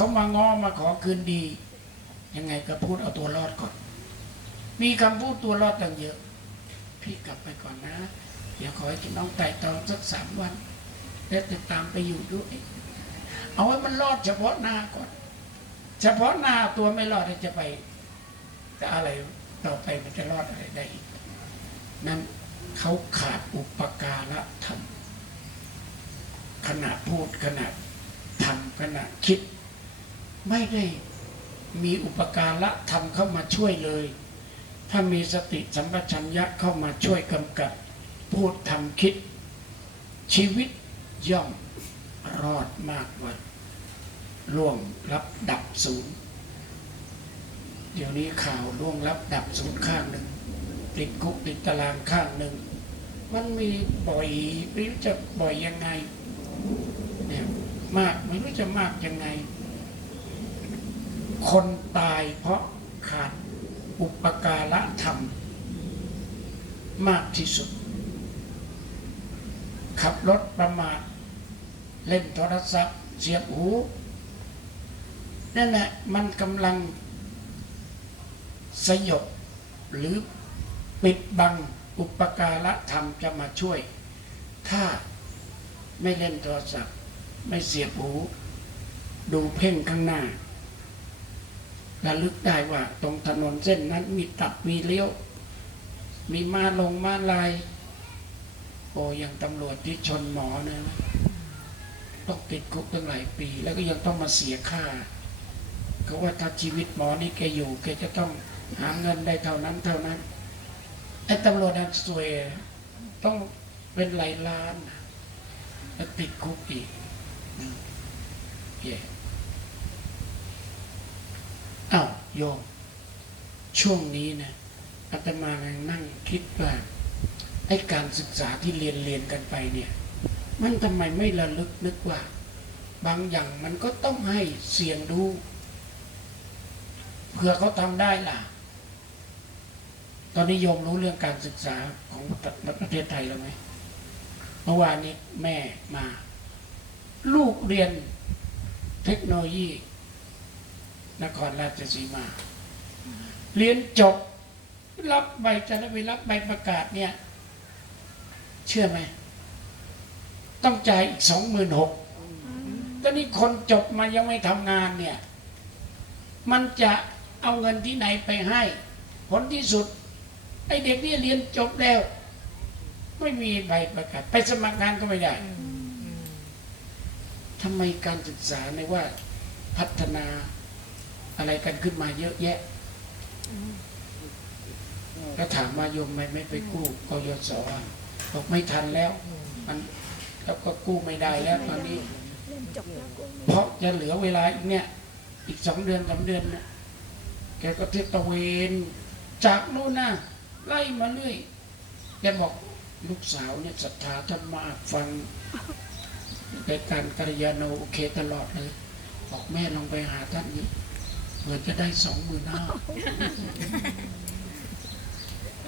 เขามาง้อมาขอคืนดี ยังไงก็พูดเอาตัวรอดก่อน มีคำพูดตัวรอดตั้งเยอะ พี่กลับไปก่อนนะ เดี๋ยวขอให้น้องไต่ตองสักสามวันแล้วจะตามไปอยู่ด้วย เอาให้มันรอดเฉพาะหน้าก่อน เฉพาะหน้าตัวไม่รอดจะไปจะอะไรต่อไปมันจะรอดอะไรได้อีกนั่นเขาขาดอุปการะธรรมขณะพูดขณะทำขณะคิด ไม่ได้มีอุปการะธรรมเข้ามาช่วยเลย ถ้ามีสติสัมปชัญญะเข้ามาช่วยกำกับ พูดทำคิด ชีวิตย่อมรอดมากกว่าล่วงรับดับศูนย์ เดี๋ยวนี้ข่าวล่วงรับดับศูนย์ข้างหนึ่ง ติดคุกติดตารางข้างหนึ่ง มันมีบ่อยไม่รู้จะบ่อยยังไงเนี่ยมากไม่รู้จะมากยังไง คนตายเพราะขาดอุปการะธรรม มากที่สุด ขับรถประมาทเล่นโทรศัพท์ เสียบหู นั่นแหละมันกำลังสยบหรือปิดบังอุปการะธรรมจะมาช่วย ถ้าไม่เล่นโทรศัพท์ ไม่เสียบหู ดูเพ่งข้างหน้า ระลึกได้ว่า ตรงถนนเส้นนั้นมีตัดมีเลี้ยว มีมาลงมาลาย โอ้ยังตำรวจที่ชนหมอนะต้องติดคุกตั้งหลายปี แล้วก็ยังต้องมาเสียค่าเขาว่าถ้าชีวิตหมอนี่แกอยู่แกจะต้องหาเงินได้เท่านั้นเท่านั้นไอ้ตำรวจนั่นสวยต้องเป็นหลายล้านแล้วติดคุกอีกอืมแย่อ้าว โยม ช่วงนี้นะอาตมานั่งคิดว่าไอ้การศึกษาที่เรียนเรียนกันไปเนี่ย มันทำไมไม่ระลึกนึกว่า บางอย่างมันก็ต้องให้เสี่ยงดูเผื่อเขาทำได้ล่ะ ตอนนี้โยมรู้เรื่องการศึกษาของประเทศไทยแล้วไหมเมื่อวานนี้แม่มา ลูกเรียนเทคโนโลยี นครราชสีมา เรียนจบ รับใบจะได้ไปรับใบประกาศเนี่ย เชื่อไหม ต้องจ่ายอีกสองหมื่นหกตอนนี้คนจบมายังไม่ทำงานเนี่ย มันจะเอาเงินที่ไหนไปให้ ผลที่สุด ไอเด็กนี่เรียนจบแล้ว ไม่มีใบประกาศ ไปสมัครงานก็ไม่ได้ทำไมการศึกษาในว่าพัฒนา อะไรกันขึ้นมาเยอะแยะก็ถามว่าโยมไม่ไม่ไปกู้กยศบอกไม่ทันแล้ว มันแล้วก็กู้ไม่ได้แล้วตอนนี้ เพราะจะเหลือเวลาอีกเนี่ย อีกสองเดือนสามเดือนเนะแกก็เที่ยวตะเวน จากโน่นน่ะไล่มาเรื่อยแกบอกลูกสาวเนี่ยศรัทธาธรรมากฟังในการกัลยาณโอเคตลอดเลย บอกแม่ลองไปหาท่านนี้ เผื่อจะได้สองหมื่นห้าเ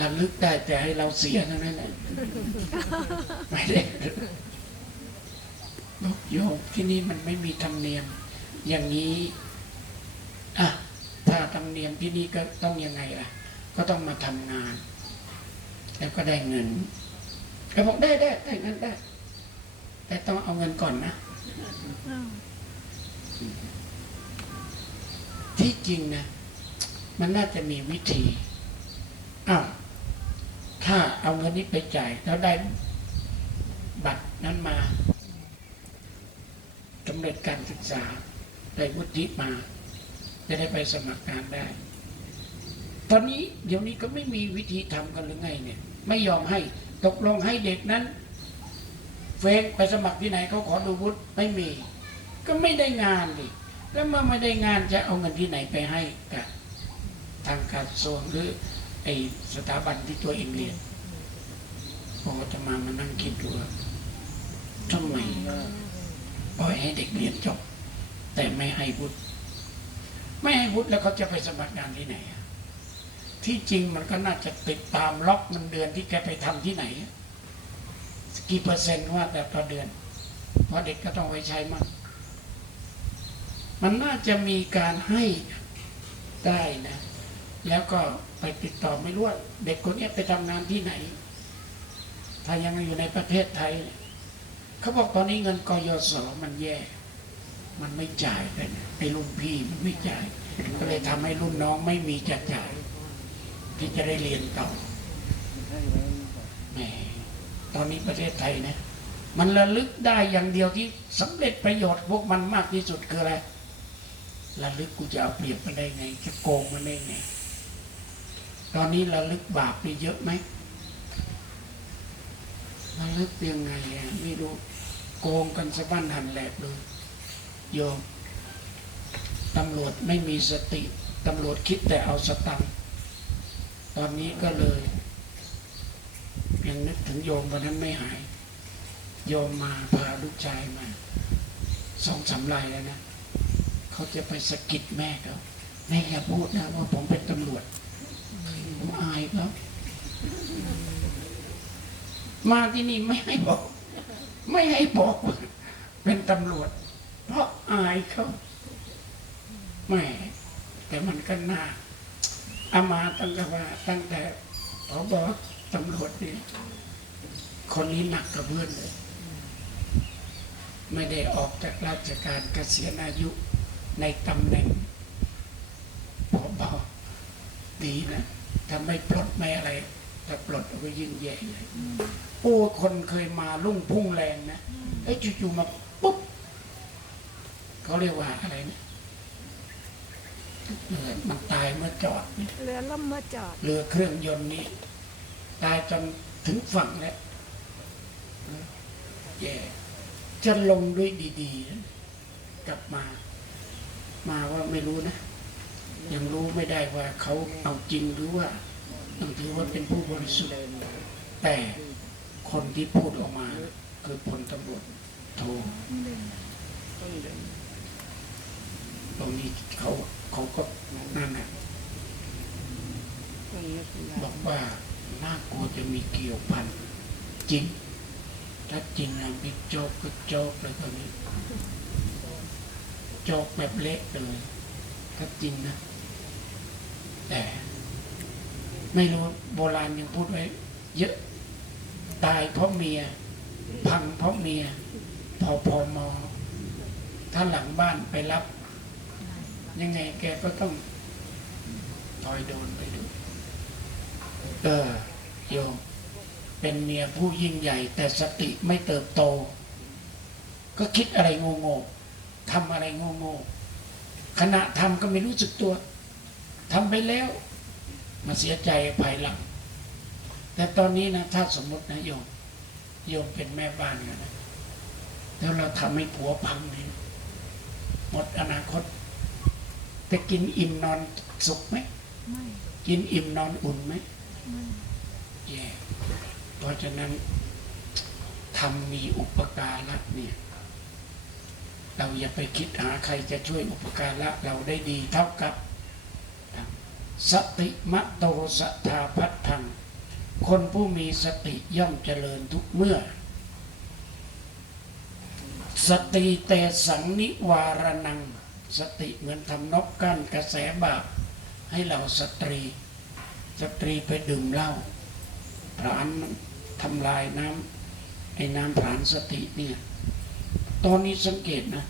ระลึกได้แต่ให้เราเสียเท่านั้นแหละไม่ได้บอกโยมที่นี่มันไม่มีธรรมเนียม อย่างนี้อะถ้าธรรมเนียมที่นี่ก็ต้องยังไงล่ะ ก็ต้องมาทำงาน แล้วก็ได้เงินก็บอกได้ได้ได้เงินได้ แต่ต้องเอาเงินก่อนนะ ที่จริงนะ มันน่าจะมีวิธีอ้าวถ้าเอาเงินนี้ไปจ่ายแล้วได้บัตรนั้นมาสำเร็จการศึกษาได้วุฒิมา จะได้ไปสมัครงานได้ ตอนนี้เดี๋ยวนี้ก็ไม่มีวิธีทำกันหรือไงเนี่ย ไม่ยอมให้ตกลงให้เด็กนั้น เฟกไปสมัครที่ไหนเขาขอดูวุฒิไม่มี ก็ไม่ได้งานดิ แล้วเมื่อไม่ได้งานจะเอาเงินที่ไหนไปให้กับทางกระทรวงหรือไอสถาบันที่ตัวเองเรียนพอจะมามานั่งคิดดูว่าทำไมปล่อยให้เด็กเรียนจบ แต่ไม่ให้วุฒิไม่ให้วุฒิแล้วเขาจะไปสมัครงานที่ไหนที่จริงมันก็น่าจะติดตามล็อกเงินเดือนที่แกไปทำที่ไหนกี่เปอร์เซ็นต์ว่าแต่ต่อเดือน เพราะเด็กก็ต้องไว้ใช้มาก มันน่าจะมีการให้ได้นะ แล้วก็ไปติดต่อไม่รู้ว่าเด็กคนนี้ไปทำงานที่ไหน ถ้ายังอยู่ในประเทศไทย เขาบอกตอนนี้เงินกยศมันแย่ มันไม่จ่ายกันไอ้รุ่นพี่มันไม่จ่าย ก็เลยทำให้รุ่นน้องไม่มีจะจ่าย ที่จะได้เรียนต่อแหมตอนนี้ประเทศไทยนะ มันระลึกได้อย่างเดียวที่สำเร็จประโยชน์พวกมันมากที่สุดคืออะไร ระลึกกูจะเอาเปรียบมันได้ไง จะโกงมันได้ไง ตอนนี้ระลึกบาปนี่เยอะไหมระลึกยังไงอะไม่รู้โกงกันสะบั้นหันแหลกเลยโยมตำรวจไม่มีสติตำรวจคิดแต่เอาสตังค์ตอนนี้ก็เลย ยังนึกถึงโยมวันนั้นไม่หาย โยมมาพาลูกชายมาสองสามรายแล้วนะ เขาจะไปสะกิดแม่เขาแม่อย่าพูดนะว่าผมเป็นตำรวจ ผมอายเขามาที่นี่ไม่ให้บอก ไม่ให้บอกว่าเป็นตำรวจ เพราะอายเขาแหม่แต่มันก็น่าอามาตั้งแต่ว่าตั้งแต่พบตำรวจนี่คนนี้หนักกับเพื่อนเลย ไม่ได้ออกจากราชการเกษียณอายุ ในตำแหน่งพบดีนะถ้าไม่ปลดไม่อะไรถ้าปลดก็ยิ่งแย่เลยโอ้คนเคยมาลุ่งพุ่งแรงนะไอ้ยจู่ๆมาปุ๊บเขาเรียกว่าอะไรนะเรือมันตายเมื่อจอดเนี่ยเรือล่มเมื่อจอดเรือเครื่องยนต์นี้ ตายจนถึงฝั่งแล้วแย่จะลงด้วยดีๆนะกลับมา มาว่าไม่รู้นะ ยังรู้ไม่ได้ว่าเขาเอาจริงหรือว่าต้องถือว่าเป็นผู้บริสุทธิ์แต่คนที่พูดออกมา คือพลตำรวจโทตรงนี้เขาเขาก็นั่นแหละบอกว่าน่ากลัวจะมีเกี่ยวพันจริง ถ้าจริงนะบิ๊กโจ๊กก็โจ๊กเลยตอนนี้ จ๊กแบบเละเลยถ้าจริงนะ แต่ไม่รู้โบราณยังพูดไว้ เยอะ ตายเพราะเมีย พังเพราะเมีย พอพอมอ ถ้าหลังบ้านไปรับ ยังไงแกก็ต้องถอยโดนไปดูเออโยมเป็นเมียผู้ยิ่งใหญ่ แต่สติไม่เติบโต ก็คิดอะไรโง่ๆ ทำอะไรโง่ๆขณะทำก็ไม่รู้สึกตัวทำไปแล้ว มาเสียใจภายหลัง แต่ตอนนี้นะถ้าสมมตินะโยมโยมเป็นแม่บ้านกันนะแล้วเราทำให้ผัวพังเลยนะหมดอนาคตจะกินอิ่มนอนสุขไหมไม่กินอิ่มนอนอุ่นไหมไม่แย่เพราะฉะนั้นทำมีอุปการะเนี่ย เราอย่าไปคิดหาใครจะช่วยอุปการะเราได้ดีเท่ากับ สติมะโตสัทธาพัฒทังคนผู้มีสติย่อมเจริญทุกเมื่อ สติเตสังนิวารนัง สติเหมือนทำนกกั้นกระแสบาปให้เราสตรี สตรีไปดื่มเหล้าผลานทำลายน้ำไอ้น้ำผานสติเนี่ย ตอนนี้สังเกตนะ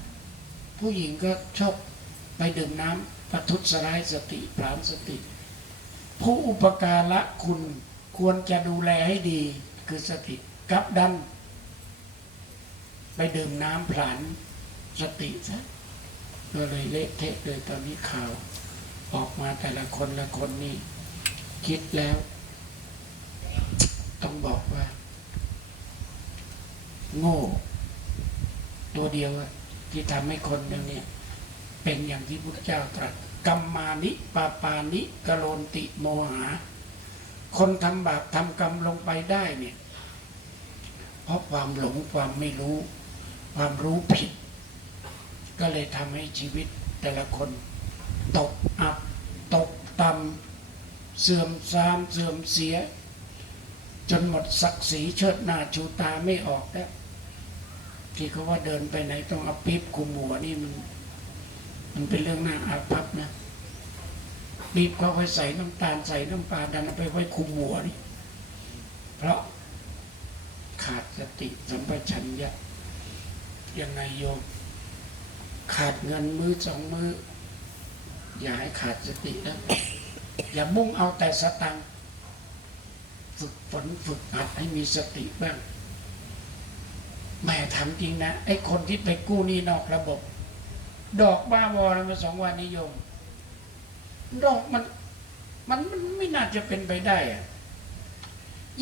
ผู้หญิงก็ชอบไปดื่มน้ำประทุษร้ายสติผลานสติ ผู้อุปการะคุณควรจะดูแลให้ดีคือสติกับดัน ไปดื่มน้ำผลานสติซะก็เลยเละเทะเลยตอนนี้ข่าว ออกมาแต่ละคนละคนนี่คิดแล้ว ต้องบอกว่า โง่ ตัวเดียวที่ทำให้คนเดียวเนี่ยเป็นอย่างที่พุทธเจ้าตรัสกัมมานิปาปานิกโลนติโมหา คนทำบาปทำกรรมลงไปได้เนี่ยเพราะความหลงความไม่รู้ ความรู้ผิด ก็เลยทำให้ชีวิตแต่ละคน ตกอับ ตกต่ำเสื่อมทรามเสื่อมเสีย จนหมดศักดิ์ศรีเชิดหน้าชูตาไม่ออกแล้ว ที่เขาว่าเดินไปไหนต้องเอาปี๊บคุมหัวนี่มัน มันเป็นเรื่องน่าอาภัพนะบีบก็ค่อยใส่น้ำตาลใส่น้ำปลาดันเอาไปไว้คุมหัวนี่เพราะขาดสติสัมปชัญญะยังไงโยมขาดเงินมือสองมืออย่าให้ขาดสตินะอย่ามุ่งเอาแต่สตังฝึกฝนฝึกหัดให้มีสติบ้าง แม่ทำจริงนะไอ้คนที่ไปกู้หนี้นอกระบบ ดอกบ้าบอนมาสองวันนิยม ดอกมันมันมันไม่น่าจะเป็นไปได้อะ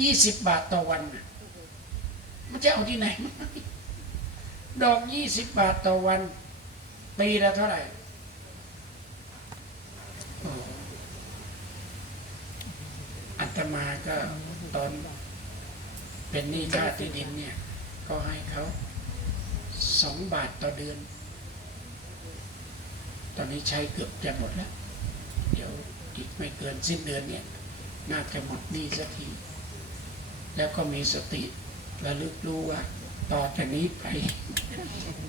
ยี่สิบบาทต่อวัน มันจะเอาที่ไหน ดอกยี่สิบบาทต่อวันปีละเท่าไหร่อ้อัตมาก็ตอนเป็นหนี้ค่าที่ดินเนี่ย ก็ให้เขาสองบาทต่อเดือน ตอนนี้ใช้เกือบจะหมดแล้ว เดี๋ยวอีกไม่เกินสิ้นเดือนเนี่ย น่าจะหมดหนี้สักที แล้วก็มีสติระลึกรู้ว่า ต่อจากนี้ไป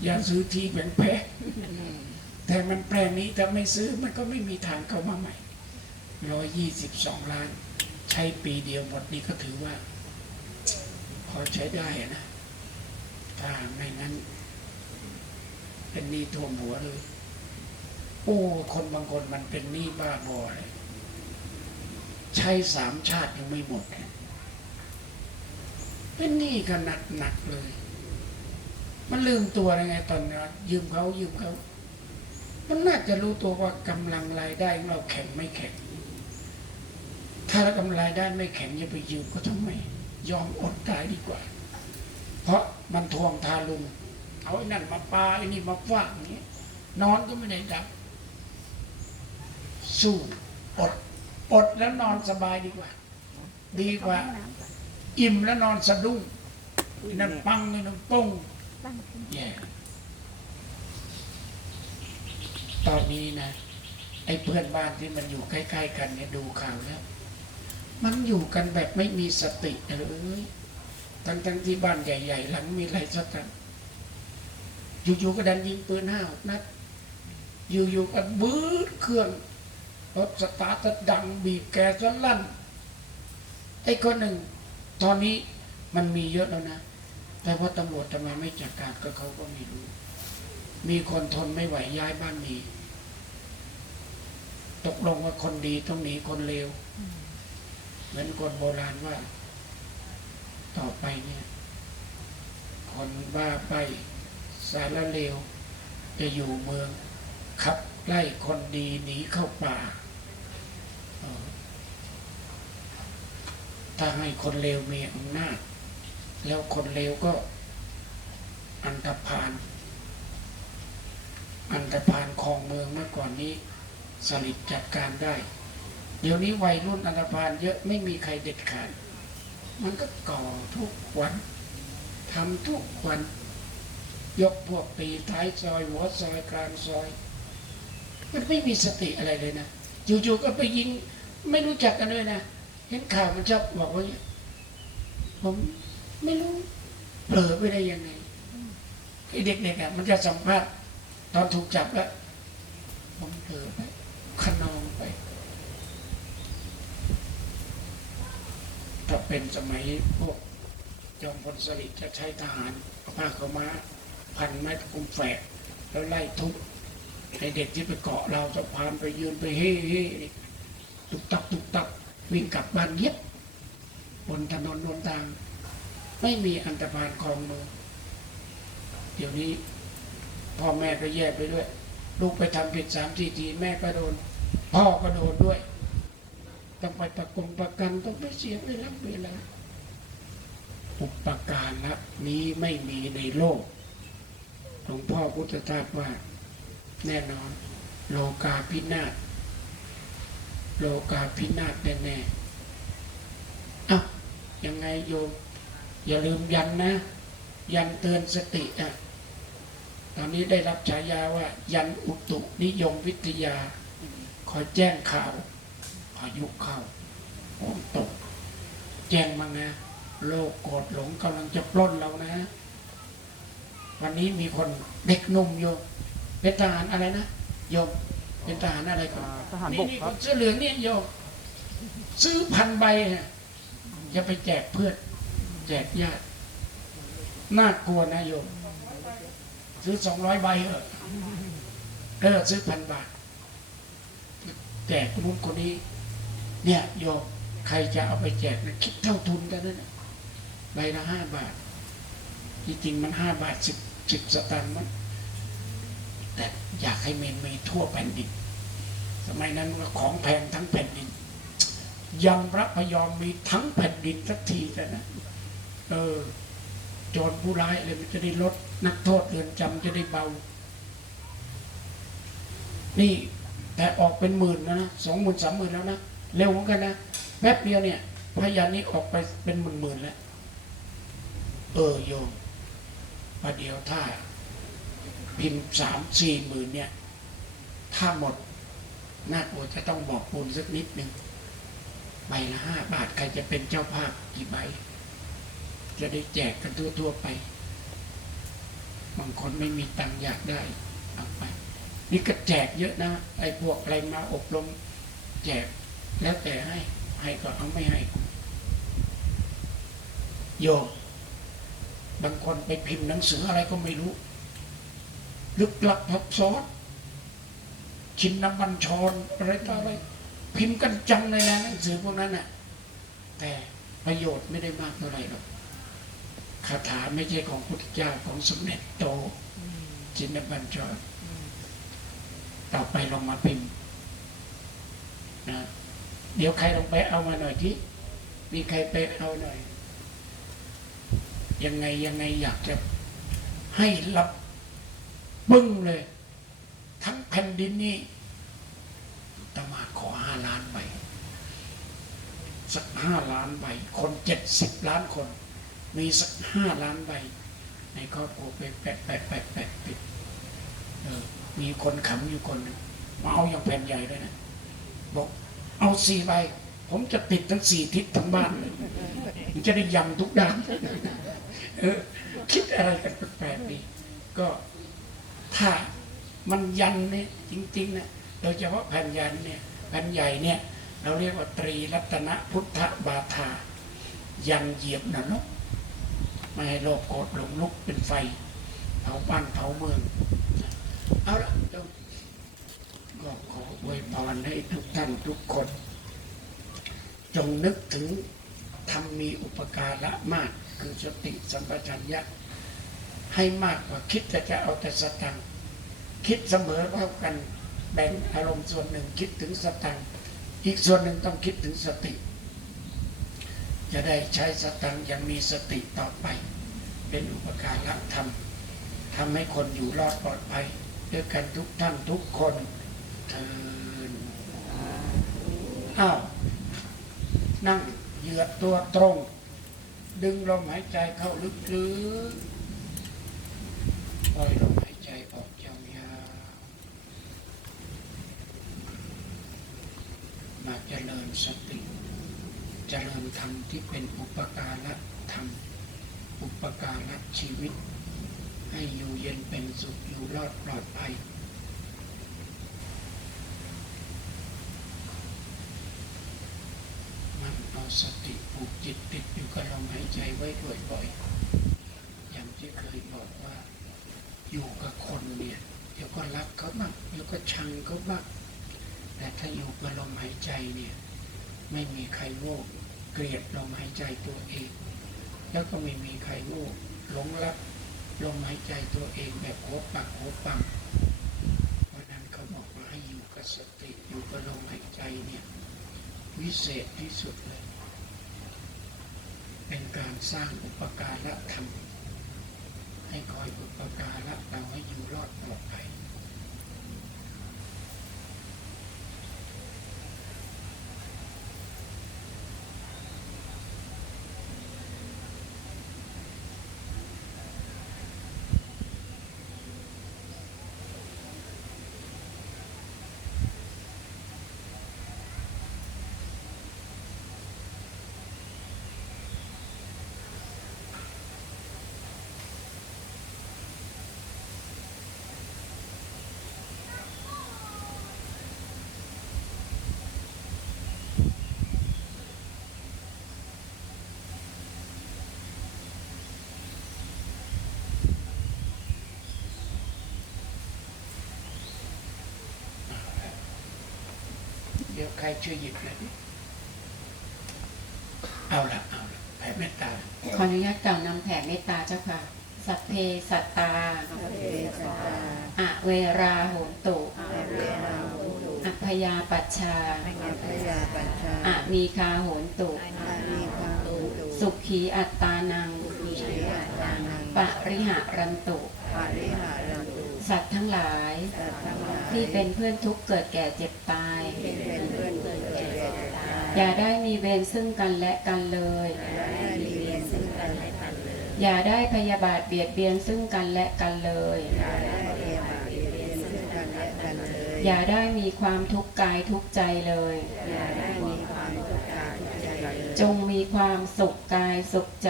อย่าซื้อที่แพงๆแต่มันแปลงนี้ถ้าไม่ซื้อมันก็ไม่มีทางเข้ามาใหม่ร้อยยี่สิบสองล้าน ใช้ปีเดียวหมดนี่ก็ถือว่า พอใช้ได้นะ ถ้าไม่งั้น เป็นหนี้ท่วมหัวเลย โอ้ คนบางคนมันเป็นหนี้บ้าบอเลยใช้สามชาติยังไม่หมดเลยเป็นหนี้กันหนักหนักเลย มันลืมตัวยังไงตอนนี้ยืมเขายืมเขา มันน่าจะรู้ตัวว่ากำลังรายได้ของเราแข็งไม่แข็ง ถ้าเรากำลังรายได้ไม่แข็งอย่าไปยืมก็ทำไมยอมอดตายดีกว่า เพราะมันทวงทารุณเอาไอ้นั่นมาปาไอ้นี่มาฟาดอย่างนี้ นอนก็ไม่ได้ดับ สู้อดอดแล้วนอนสบายดีกว่า ดีกว่าน้ำก่อนอิ่มแล้วนอนสะดุ้งไอ้นั่นปังไอ้นั่นปุ้งตั้งขึ้นแย่ตอนนี้นะ ไอ้เพื่อนบ้านที่มันอยู่ใกล้ๆกันเนี่ยดูข่าวแล้ว มันอยู่กันแบบไม่มีสติเลย ทั้งๆที่บ้านใหญ่ ๆ หลังมีอะไรสักกันอยู่ๆก็ดันยิงปืนห้าหกนัดอยู่ๆก็บื้อเครื่องรถสตาร์ทดังบีบแกสลั่นไอ้คนหนึ่ง ตอนนี้มันมีเยอะแล้วนะ แต่ว่าตำรวจทำไมไม่จัดการก็เขาก็ไม่รู้ มีคนทนไม่ไหวย้ายบ้านหนีตกลงว่าคนดีต้องหนีคนเลวเหมือนคนโบราณว่า ต่อไปเนี่ย คนบ้าไปสารเลว จะอยู่เมืองขับไล่คนดีหนีเข้าป่า ถ้าให้คนเลวมีอำนาจ แล้วคนเลวก็อันธพาลอันธพาลครองเมืองเมื่อก่อนนี้สลิดจัดการได้ เดี๋ยวนี้วัยรุ่นอันธพาลเยอะไม่มีใครเด็ดขาด มันก็ก่อทุกวันทำทุกวัน ยกพวกตีท้ายซอย หัวซอยกลางซอย มันไม่มีสติอะไรเลยนะอยู่ๆก็ไปยิง ไม่รู้จักกันด้วยนะเห็นข่าวมันชอบบอกว่าผมไม่รู้เผลอไปได้ยังไงไอ้เด็กๆอะมันจะสัมภาษณ์ตอนถูกจับแล้วผมเผลอไปขนองไป ถ้า เป็นสมัยพวกจอมพลสฤษดิ์จะใช้ทหารเอาผ้าขาม้าพันไม้กุมแฝกแล้วไล่ทุบให้เด็กที่ไปเกาะเราสะพานไปยืนไปเฮ่เฮ่ตุกตักตุกตักวิ่งกลับบ้านเย็บบนถนนบนทาง ไม่มีอันตรพานคลองมือเดี๋ยวนี้พ่อแม่ก็แยกไปด้วย ลูกไปทำผิดสามสี่ทีแม่ก็โดน พ่อก็โดนด้วย ต้องไปประกงประกันต้องไปเสียเวลาเวลาอุปการละนี้ไม่มีในโลกหลวงพ่อพุทธทาสว่า แน่นอน โลกาพินาศโลกาพินาศแน่ๆอ้ายังไงโยม อย่าลืมยันนะ ยันเตือนสติอะตอนนี้ได้รับฉายาว่า ยันอุตุนิยมวิทยา คอยแจ้งข่าวายุเข้าฝนตก แจ้งมาไงโลกโกรธหลงกำลังจะปล้นเรานะ วันนี้มีคนเด็กหนุ่มอยู่เป็นทหารอะไรนะโยมเป็นทหารอะไรก่อนอ่าทหารนี่บกนี่ครับนเสื้อเหลืองเนี่ยโยมซื้อพันใบเนี่ยจะไปแจกเพื่อน แจกญาติน่ากลัวนะโยมซื้อสองร้อยใบเออเออซื้อพันบาทแจกคนนู้นคนนี้ เนี่ยโยมใครจะเอาไปแจกนะคิดเท่าทุนกันนั่นนะใบละห้าบาท จริงๆมันห้าบาทสิบสิบสตางค์มันแต่อยากให้เมนมีทั่วแผ่นดิน สมัยนั้นก็ของแพงทั้งแผ่นดินยำพระพยอมมีทั้งแผ่นดินสักทีแต่นะ เออจรผู้ร้ายเลยมันจะได้ลดนักโทษเรือนจำจะได้เบา นี่แต่ออกเป็นหมื่นนะนะสองหมื่นสามหมื่นแล้วนะ เร็วเหมือนกันนะแป๊บเดียวเนี่ย พยันนี้ออกไปเป็นหมื่นๆแล้ว เออโยมประเดี๋ยวถ้า พิมพ์สามสี่หมื่นเนี่ย ถ้าหมดน่ากลัวจะต้องบอกปูนสักนิดหนึ่งใบละห้าบาทใครจะเป็นเจ้าภาพกี่ใบ จะได้แจกกันทั่วๆไป บางคนไม่มีตังค์อยากได้เอาไป นี่ก็แจกเยอะนะ ไอ้พวกอะไรมาอบรมแจก แล้วแต่ให้ ให้ก็เอาไม่ให้ โยมบางคนไปพิมพ์หนังสืออะไรก็ไม่รู้ ลึกลับซับซ้อนชินน้ำบัญชรอะไรต่ออะไร พิมพ์กันจังเลยนะหนังสือพวกนั้นน่ะ แต่ประโยชน์ไม่ได้มากเท่าไหร่หรอกคาถาไม่ใช่ของพุทธเจ้าของสมเด็จโตชินบัญชรต่อไปลองมาพิมพ์นะ เดี๋ยวใครลงไปเอามาหน่อยที่มีใครไปเอาหน่อย ยังไงยังไงอยากจะให้รับบึ้งเลย ทั้งแผ่นดินนี้ตมาขอห้าล้านใบสักห้าล้านใบ คนเจ็ดสิบล้านคน มีสักห้าล้านใบ ในครอบครัวไปแปะแปะแปะแปะปิดเออมีคนขำอยู่คนหนึ่งมาเอาอย่างแผ่นใหญ่เลยนะบอก เอาสี่ใบ ผมจะติดทั้งสี่ทิศทั้งบ้านมันจะได้ยำทุกด้านเออคิดอะไรกันแปลกๆดี ก็ถ้ามันยันเนี่ยจริงๆนะโดยเฉพาะแผ่นยันเนี่ยแผ่นใหญ่เนี่ย เราเรียกว่าตรีรัตนพุทธบาทา ยันเหยียบนะเนาะไม่ให้โลกโกรธหลงลุกเป็นไฟเผาบ้านเผาเมือง เอาละ อวยพรให้ทุกท่านทุกคน จงนึกถึงทำมีอุปการะมากคือสติสัมปชัญญะให้มากกว่าคิดแต่จะเอาแต่สตังคิดเสมอเท่ากันแบ่งอารมณ์ส่วนหนึ่งคิดถึงสตังอีกส่วนหนึ่งต้องคิดถึงสติ จะได้ใช้สตังยังมีสติต่อไป เป็นอุปการะธรรมทำให้คนอยู่รอดปลอดภัยด้วยกันทุกท่านทุกคน อ้าวนั่งเหยือดตัวตรง ดึงลมหายใจเข้าลึกๆปล่อยลมหายใจออกยาวๆมาเจริญสติเจริญธรรมที่เป็นอุปการะธรรม อุปการะชีวิต ให้อยู่เย็นเป็นสุขอยู่รอดปลอดภัย มันเอา สติผูกจิตติดอยู่กับลมหายใจไว้บ่อยๆอย่างที่เคยบอกว่าอยู่กับคนเนี่ยเดี๋ยวก็รักเขาบ้างเดี๋ยวก็ชังเขาบ้างแต่ถ้าอยู่กับลมหายใจเนี่ยไม่มีใครโง่เกลียดลมหายใจตัวเอง แล้วก็ไม่มีใครโง่หลงรักลมหายใจตัวเองแบบโคปักโคปังเพราะนั้นเขาบอกว่าให้อยู่กับสติอยู่กับลมหายใจเนี่ยวิเศษที่สุดเลย สร้างอุปการะธรรมให้คอยอุปการะเราให้อยู่รอดปลอด ภัยดี๋ยวใครช่วยหยิบเลยดิเอาละเอาละแผ่เมตตา ขออนุญาตกล่าวนำแผ่เมตตาเจ้าค่ะ สัพเพสัตตาอะเวราโหนตุอัพยาปัชชาอะมีคาโหนตุ สุขีอัตตานัง ปริหารันตุ สัตว์ทั้งหลาย ที่เป็นเพื่อนทุกข์เกิดแก่เจ็บตาย อย่าได้มีเวรซึ่งกันและกันเลย อย่าได้พยาบาทเบียดเบียนซึ่งกันและกันเลย อย่าได้มีความทุกข์กายทุกข์ใจเลย จงมีความสุขกายสุขใจ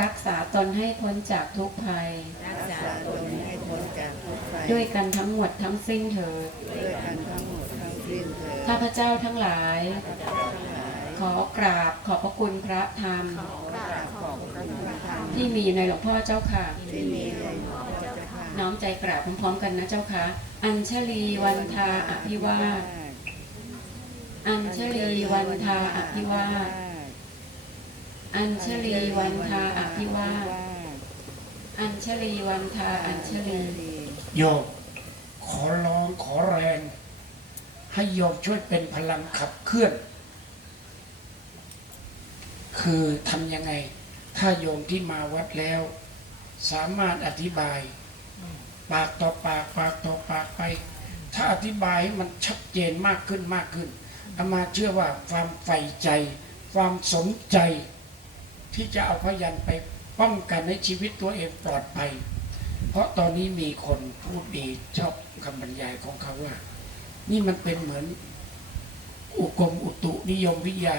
รักษาตนให้พ้นจากทุกภัยด้วยกันทั้งหมดทั้งสิ้นเถิดข้าพเจ้าทั้งหลาย ขอกราบขอบพระคุณพระธรรม ที่มีอยู่ในหลวงพ่อเจ้าค่ะ น้อมใจกราบพร้อมๆกันนะเจ้าค่ะ อัญชลีวันทาอภิวาสอัญชลีวันทาอภิวาส อัญชลีวันทาอภิวาสอัญชลีวันทาอัญชลีโยมขอร้องขอแรง ให้โยมช่วยเป็นพลังขับเคลื่อน คือทำยังไง ถ้าโยมที่มาวัดแล้ว สามารถอธิบาย ปากต่อปากปากต่อปากไป ถ้าอธิบายมันชัดเจนมากขึ้นมากขึ้นอามาเชื่อว่าความใฝ่ใจ ความสนใจ ที่จะเอาพยันไปป้องกันในชีวิตตัวเองปลอดภัย เพราะตอนนี้มีคนพูดดีชอบคำบรรยายของเขาว่า นี่มันเป็นเหมือน อุกรมอุตุนิยมวิทยา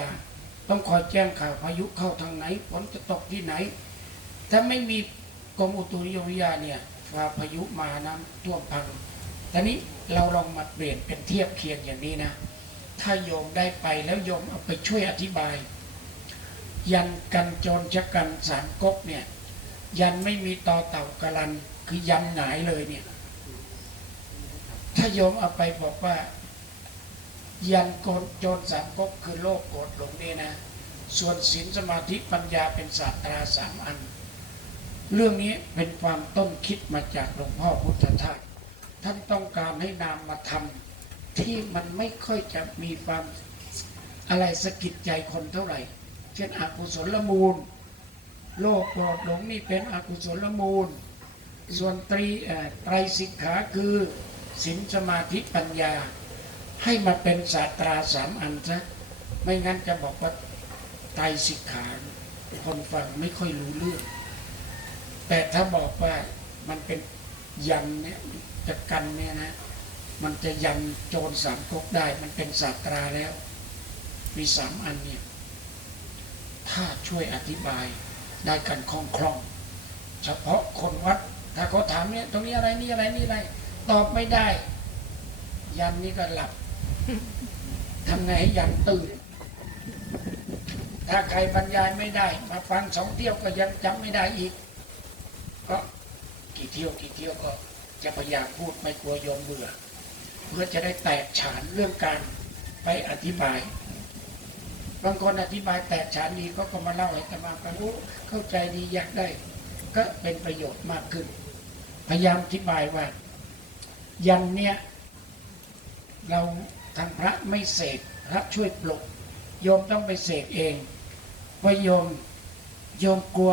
ต้องคอยแจ้งข่าวพายุเข้าทางไหนฝนจะตกที่ไหน ถ้าไม่มีกรมอุตุนิยมวิทยาเนี่ยฟ้าพายุมาน้ำท่วมพังตอนนี้เราลองมาเปลี่ยนเป็นเทียบเคียงอย่างนี้นะ ถ้าโยมได้ไปแล้วโยมเอาไปช่วยอธิบาย ยันกันโจรชะกันสามก๊กเนี่ย ยันไม่มีต่อเต่ากะลัน คือยันหงายเลยเนี่ย ถ้าโยมเอาไปบอกว่า ยันโกนจรสามก๊กคือโลกโกรธหลงนี่นะ ส่วนศีลสมาธิปัญญาเป็นศาสตราสามอัน เรื่องนี้เป็นความต้นคิดมาจากหลวงพ่อพุทธทาสท่านต้องการให้นามมาทำที่มันไม่ค่อยจะมีความอะไรสะกิดใจคนเท่าไหร่ เช่นอกุศลละมูล โลภโกรธหลงนี่เป็นอกุศลละมูล ส่วนตรีไตรสิกขาคือศีลสมาธิปัญญา ให้มาเป็นศาสตราสามอันซะไม่งั้นจะบอกว่าไตรสิกขาคนฟังไม่ค่อยรู้เรื่อง แต่ถ้าบอกว่ามันเป็นยันเนี่ยจะกันเนี่ยนะ มันจะยันโจรสามก๊กได้ มันเป็นศาสตราแล้ว มีสามอันเนี่ย ถ้าช่วยอธิบายได้กันคล่องคล่องๆเฉพาะคนวัด ถ้าเขาถามเนี่ยตรงนี้อะไรนี่อะไรนี่อะไร ตอบไม่ได้ ยันนี่ก็หลับทำไงให้ยันตื่น ถ้าใครบรรยายไม่ได้ มาฟังสองเที่ยวก็ยังจำไม่ได้อีก ก็กี่เที่ยวกี่เที่ยวก็จะพยายามพูดไม่กลัวยมเบื่อ เพื่อจะได้แตกฉานเรื่องการไปอธิบาย บางคนอธิบายแตกฉานดีก็ก็มาเล่าให้ตมาฟังโอ้เข้าใจดีอยากได้ ก็เป็นประโยชน์มากขึ้น พยายามอธิบายว่า ยันเนี่ยเราทางพระไม่เสกพระช่วยปลุกโยมต้องไปเสกเองว่าโยมโยมกลัว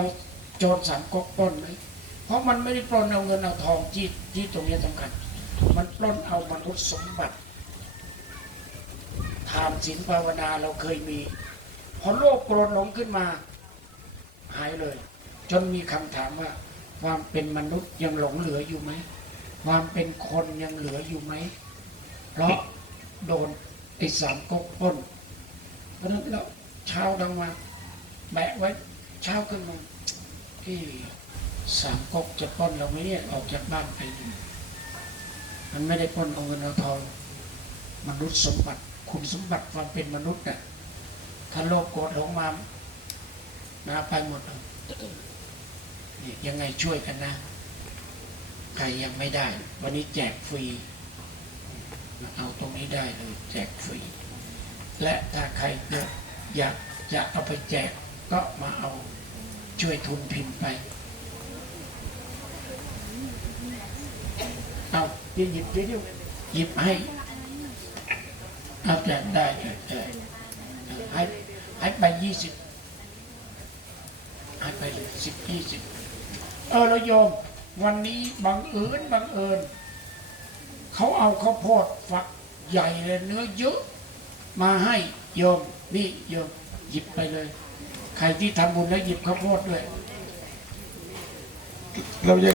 โจรสามก๊กปล้นไหมเพราะมันไม่ได้ปล้นเอาเงินเอาทองที่ที่ตรงนี้สำคัญ มันปล้นเอามนุษย์สมบัติ ทานศีลภาวนาเราเคยมี พอโลกโกรธหลงขึ้นมา หายเลย จนมีคำถามว่า ความเป็นมนุษย์ยังหลงเหลืออยู่ไหม ความเป็นคนยังเหลืออยู่ไหม เพราะโดนไอ้สามก๊กป้น เพราะนั้นแล้วเช้าดังมาแบะไว้เช้าขึ้นมาที่สามก๊กจะป้นเราไหมเนี่ยออกจากบ้านไปอยู่มันไม่ได้ป้นเอาเงินเอาทองมนุษย์สมบัติ คุณสมบัติความเป็นมนุษย์น่ะถ้าโลกโกรธหลงมานาไปหมดยังไงช่วยกันนะ ใครยังไม่ได้ วันนี้แจกฟรี เอาตรงนี้ได้เลยแจกฟรี และถ้าใครอยากจะเอาไปแจกก็มาเอาช่วยทุนพิมพ์ไป เอาเดี๋ยวหยิบหยิบให้ เอาแจกได้เออเออให้ให้ไปยี่สิบให้ไปเลยสิบยี่สิบเออแล้วโยม วันนี้บังเอิญบังเอิญเขาเอาข้าวโพดฝักใหญ่เลยเนื้อเยอะ มาให้โยมนี่โยมหยิบไปเลย ใครที่ทำบุญแล้วหยิบข้าวโพดด้วยเราจะ